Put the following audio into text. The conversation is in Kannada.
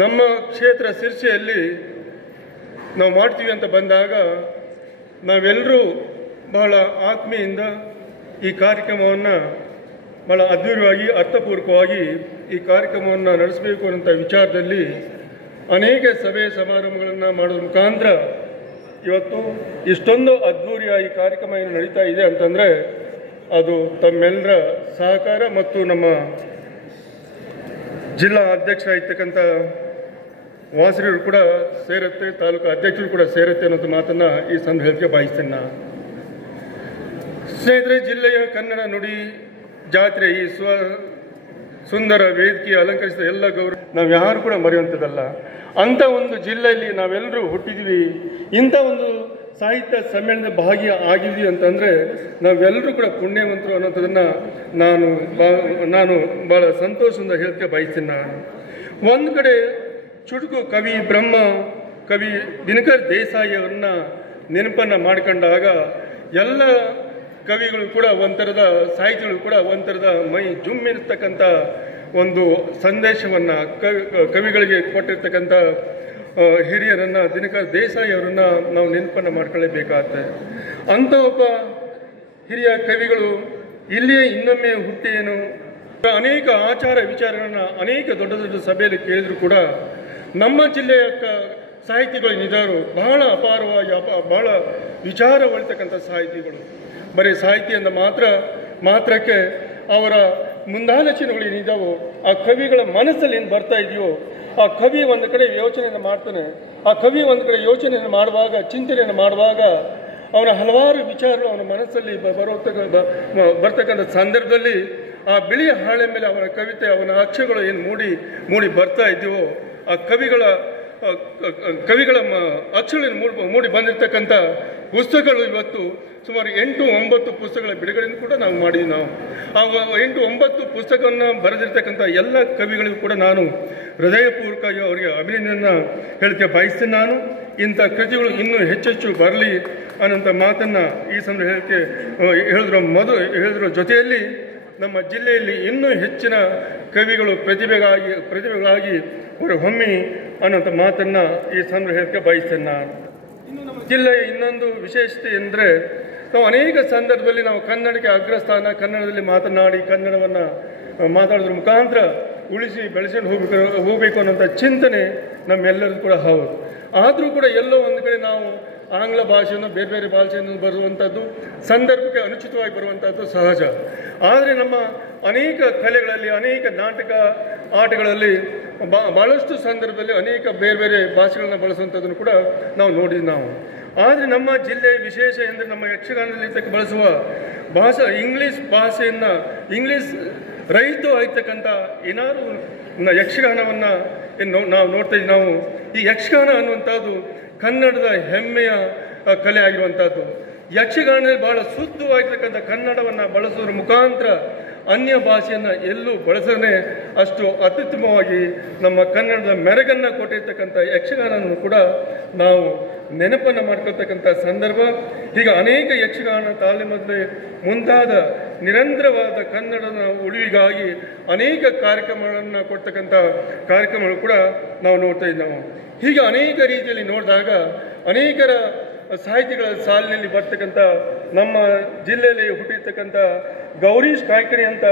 ನಮ್ಮ ಕ್ಷೇತ್ರ ಸಿರ್ಸಿಯಲ್ಲಿ ನಾವು ಮಾಡ್ತೀವಿ ಅಂತ ಬಂದಾಗ ನಾವೆಲ್ಲರೂ ಬಹಳ ಆತ್ಮೀಯಿಂದ ಈ ಕಾರ್ಯಕ್ರಮವನ್ನು ಬಹಳ ಅದ್ಭುತವಾಗಿ ಅರ್ಥಪೂರ್ವಕವಾಗಿ ಈ ಕಾರ್ಯಕ್ರಮವನ್ನು ನಡೆಸಬೇಕು ಅನ್ನೋಂಥ ವಿಚಾರದಲ್ಲಿ ಅನೇಕ ಸಭೆ ಸಮಾರಂಭಗಳನ್ನು ಮಾಡೋದ್ರ ಮುಖಾಂತರ ಇವತ್ತು ಇಷ್ಟೊಂದು ಅದ್ಧೂರಿಯಾಗಿ ಕಾರ್ಯಕ್ರಮ ಏನು ನಡೀತಾ ಇದೆ ಅಂತಂದರೆ ಅದು ತಮ್ಮೆಲ್ಲರ ಸಹಕಾರ ಮತ್ತು ನಮ್ಮ ಜಿಲ್ಲಾ ಅಧ್ಯಕ್ಷರಾಗಿರ್ತಕ್ಕಂಥ ವಾಸರಿಯರು ಕೂಡ ಸೇರುತ್ತೆ, ತಾಲೂಕು ಅಧ್ಯಕ್ಷರು ಕೂಡ ಸೇರುತ್ತೆ ಅನ್ನೋದು ಮಾತನ್ನು ಈ ಸಂದರ್ಭಕ್ಕೆ ಬಯಸ್ತೇನೆ ನಾನು. ಸ್ನೇಹಿತರೆ, ಜಿಲ್ಲೆಯ ಕನ್ನಡ ನುಡಿ ಜಾತ್ರೆ ಈ ಸುಂದರ ವೇದಿಕೆ ಅಲಂಕರಿಸಿದ ಎಲ್ಲ ಗೌರವ ನಾವು ಯಾರು ಕೂಡ ಮರೆಯುವಂಥದ್ದಲ್ಲ. ಅಂಥ ಒಂದು ಜಿಲ್ಲೆಯಲ್ಲಿ ನಾವೆಲ್ಲರೂ ಹುಟ್ಟಿದ್ವಿ, ಇಂಥ ಒಂದು ಸಾಹಿತ್ಯ ಸಮ್ಮೇಳನದ ಭಾಗಿ ಆಗಿದ್ವಿ ಅಂತಂದರೆ ನಾವೆಲ್ಲರೂ ಕೂಡ ಪುಣ್ಯವಂತರು ಅನ್ನೋಂಥದ್ದನ್ನು ನಾನು ಭಾಳ ಸಂತೋಷದಿಂದ ಹೇಳಕ್ಕೆ ಬಯಸ್ತೀನಿ. ನಾನು ಒಂದು ಕಡೆ ಚುಟುಕು ಕವಿ ಬ್ರಹ್ಮ ಕವಿ ದಿನಕರ್ ದೇಸಾಯಿ ಅವರನ್ನ ನೆನಪನ್ನು ಮಾಡ್ಕೊಂಡಾಗ ಎಲ್ಲ ಕವಿಗಳು ಕೂಡ ಒಂಥರದ ಸಾಹಿತಿಗಳು ಕೂಡ ಒಂಥರದ ಮೈ ಜುಮ್ಮಿರ್ತಕ್ಕಂಥ ಒಂದು ಸಂದೇಶವನ್ನು ಕವಿಗಳಿಗೆ ಕೊಟ್ಟಿರ್ತಕ್ಕಂಥ ಹಿರಿಯರನ್ನು ದಿನಕರ್ ದೇಸಾಯಿ ಅವರನ್ನು ನಾವು ನೆನಪನ್ನು ಮಾಡ್ಕೊಳ್ಳೇಬೇಕಾಗ್ತದೆ. ಅಂಥ ಒಬ್ಬ ಹಿರಿಯ ಕವಿಗಳು ಇಲ್ಲಿಯೇ ಇನ್ನೊಮ್ಮೆ ಹುಟ್ಟಿಯೇನು ಅನೇಕ ಆಚಾರ ವಿಚಾರಗಳನ್ನು ಅನೇಕ ದೊಡ್ಡ ದೊಡ್ಡ ಸಭೆಯಲ್ಲಿ ಕೇಳಿದ್ರು ಕೂಡ ನಮ್ಮ ಜಿಲ್ಲೆಯ ಸಾಹಿತಿಗಳು ಇದ್ದಾರು ಬಹಳ ಅಪಾರವಾಗಿ ಬಹಳ ವಿಚಾರವಳ್ತಕ್ಕಂಥ ಸಾಹಿತಿಗಳು. ಬರೀ ಸಾಹಿತ್ಯದಿಂದ ಮಾತ್ರಕ್ಕೆ ಅವರ ಮುಂದಾಲೋಚನೆಗಳು ಏನಿದ್ದಾವೋ ಆ ಕವಿಗಳ ಮನಸ್ಸಲ್ಲಿ ಏನು ಬರ್ತಾ ಇದೆಯೋ ಆ ಕವಿ ಒಂದು ಕಡೆ ಯೋಚನೆಯನ್ನು ಮಾಡ್ತಾನೆ. ಆ ಕವಿ ಒಂದು ಕಡೆ ಯೋಚನೆಯನ್ನು ಮಾಡುವಾಗ ಚಿಂತನೆಯನ್ನು ಮಾಡುವಾಗ ಅವನ ಹಲವಾರು ವಿಚಾರಗಳು ಅವನ ಮನಸ್ಸಲ್ಲಿ ಬರ್ತಕ್ಕಂಥ ಸಂದರ್ಭದಲ್ಲಿ ಆ ಬಿಳಿಯ ಹಾಳೆ ಮೇಲೆ ಅವನ ಕವಿತೆ ಅವನ ಅಕ್ಷರಗಳು ಏನು ಮೂಡಿ ಬರ್ತಾ ಇದೆಯೋ ಆ ಕವಿಗಳ ಅಕ್ಷರಗಳನ್ನು ಮೂಡಿ ಬಂದಿರತಕ್ಕಂಥ ಪುಸ್ತಕಗಳು ಇವತ್ತು ಸುಮಾರು 8-9 ಪುಸ್ತಕಗಳ ಬಿಡುಗಡೆಯನ್ನು ಕೂಡ ನಾವು ಮಾಡಿದ್ವಿ. ಆ 8-9 ಪುಸ್ತಕವನ್ನು ಬರೆದಿರ್ತಕ್ಕಂಥ ಎಲ್ಲ ಕವಿಗಳಿಗೂ ಕೂಡ ನಾನು ಹೃದಯಪೂರ್ವಕವಾಗಿ ಅವರಿಗೆ ಅಭಿನಂದನೆಯನ್ನು ಹೇಳಕ್ಕೆ ಬಯಸ್ತೀನಿ. ನಾನು ಇಂಥ ಕೃತಿಗಳು ಇನ್ನೂ ಹೆಚ್ಚೆಚ್ಚು ಬರಲಿ ಅನ್ನೋಂಥ ಮಾತನ್ನು ಈ ಸಂದರ್ಭ ಹೇಳಿದ್ರ ಜೊತೆಯಲ್ಲಿ ನಮ್ಮ ಜಿಲ್ಲೆಯಲ್ಲಿ ಇನ್ನೂ ಹೆಚ್ಚಿನ ಕವಿಗಳು ಪ್ರತಿಭೆಗಳಾಗಿ ಹೊಮ್ಮಿ ಅನ್ನೋಂಥ ಮಾತನ್ನು ಈ ಸಂದರ್ಭ ಹೇಳಕ್ಕೆ ಬಯಸ್ತೇನೆ. ನಾನು ಇನ್ನು ನಮ್ಮ ಜಿಲ್ಲೆಯ ಇನ್ನೊಂದು ವಿಶೇಷತೆ ಎಂದರೆ ನಾವು ಅನೇಕ ಸಂದರ್ಭದಲ್ಲಿ ನಾವು ಕನ್ನಡಕ್ಕೆ ಅಗ್ರಸ್ಥಾನ, ಕನ್ನಡದಲ್ಲಿ ಮಾತನಾಡಿ ಕನ್ನಡವನ್ನು ಮಾತಾಡೋದ್ರ ಮುಖಾಂತರ ಉಳಿಸಿ ಬೆಳೆಸ್ಕೊಂಡು ಹೋಗಬೇಕು ಅನ್ನೋಂಥ ಚಿಂತನೆ ನಮ್ಮೆಲ್ಲರಿಗೂ ಕೂಡ ಹೌದು. ಆದರೂ ಕೂಡ ಎಲ್ಲೋ ಒಂದು ಕಡೆ ನಾವು ಆಂಗ್ಲ ಭಾಷೆಯನ್ನು ಬೇರೆ ಭಾಷೆಯನ್ನು ಬರುವಂಥದ್ದು ಸಂದರ್ಭಕ್ಕೆ ಅನುಚಿತವಾಗಿ ಬರುವಂಥದ್ದು ಸಹಜ. ಆದರೆ ನಮ್ಮ ಅನೇಕ ಕಲೆಗಳಲ್ಲಿ ಅನೇಕ ನಾಟಕ ಆಟಗಳಲ್ಲಿ ಭಾಳಷ್ಟು ಸಂದರ್ಭದಲ್ಲಿ ಅನೇಕ ಬೇರೆ ಭಾಷೆಗಳನ್ನ ಬಳಸುವಂಥದ್ದನ್ನು ಕೂಡ ನಾವು ನೋಡಿದ್ವಿ. ಆದರೆ ನಮ್ಮ ಜಿಲ್ಲೆಯ ವಿಶೇಷ ಎಂದರೆ ನಮ್ಮ ಯಕ್ಷಗಾನದಲ್ಲಿ ಬಳಸುವ ಇಂಗ್ಲೀಷ್ ಭಾಷೆಯನ್ನು ಇಂಗ್ಲೀಷ್ ರಹಿತ ಆಗ್ತಕ್ಕಂಥ ಏನಾದರೂ ಯಕ್ಷಗಾನವನ್ನು ನಾವು ನೋಡ್ತಾ ಇದ್ದೀವಿ. ನಾವು ಈ ಯಕ್ಷಗಾನ ಅನ್ನುವಂಥದ್ದು ಕನ್ನಡದ ಹೆಮ್ಮೆಯ ಕಲೆ ಆಗಿರುವಂಥದ್ದು. ಯಕ್ಷಗಾನದಲ್ಲಿ ಬಹಳ ಶುದ್ಧವಾಗಿರ್ತಕ್ಕಂಥ ಕನ್ನಡವನ್ನು ಬಳಸೋದ್ರ ಮುಖಾಂತರ ಅನ್ಯ ಭಾಷೆಯನ್ನು ಎಲ್ಲೂ ಬಳಸದೇ ಅಷ್ಟು ಅತ್ಯುತ್ತಮವಾಗಿ ನಮ್ಮ ಕನ್ನಡದ ಮೆರಗನ್ನು ಕೊಟ್ಟಿರ್ತಕ್ಕಂಥ ಯಕ್ಷಗಾನವನ್ನು ಕೂಡ ನಾವು ನೆನಪನ್ನು ಮಾಡ್ಕೊಳ್ತಕ್ಕಂಥ ಸಂದರ್ಭ. ಈಗ ಅನೇಕ ಯಕ್ಷಗಾನ ತಾಲೀಮಲ್ಲಿ ಮುಂತಾದ ನಿರಂತರವಾದ ಕನ್ನಡದ ಉಳಿವಿಗಾಗಿ ಅನೇಕ ಕಾರ್ಯಕ್ರಮಗಳನ್ನು ಕೊಡ್ತಕ್ಕಂಥ ಕಾರ್ಯಕ್ರಮಗಳು ಕೂಡ ನಾವು ನೋಡ್ತಾ ಇದ್ದೇವೆ. ಹೀಗೆ ಅನೇಕ ರೀತಿಯಲ್ಲಿ ನೋಡಿದಾಗ ಅನೇಕರ ಸಾಹಿತಿಗಳ ಸಾಲಿನಲ್ಲಿ ಬರ್ತಕ್ಕಂಥ ನಮ್ಮ ಜಿಲ್ಲೆಯಲ್ಲಿ ಹುಟ್ಟಿರ್ತಕ್ಕಂಥ ಗೌರೀಶ್ ಕಾಯ್ಕಿಣಿ ಅಂತ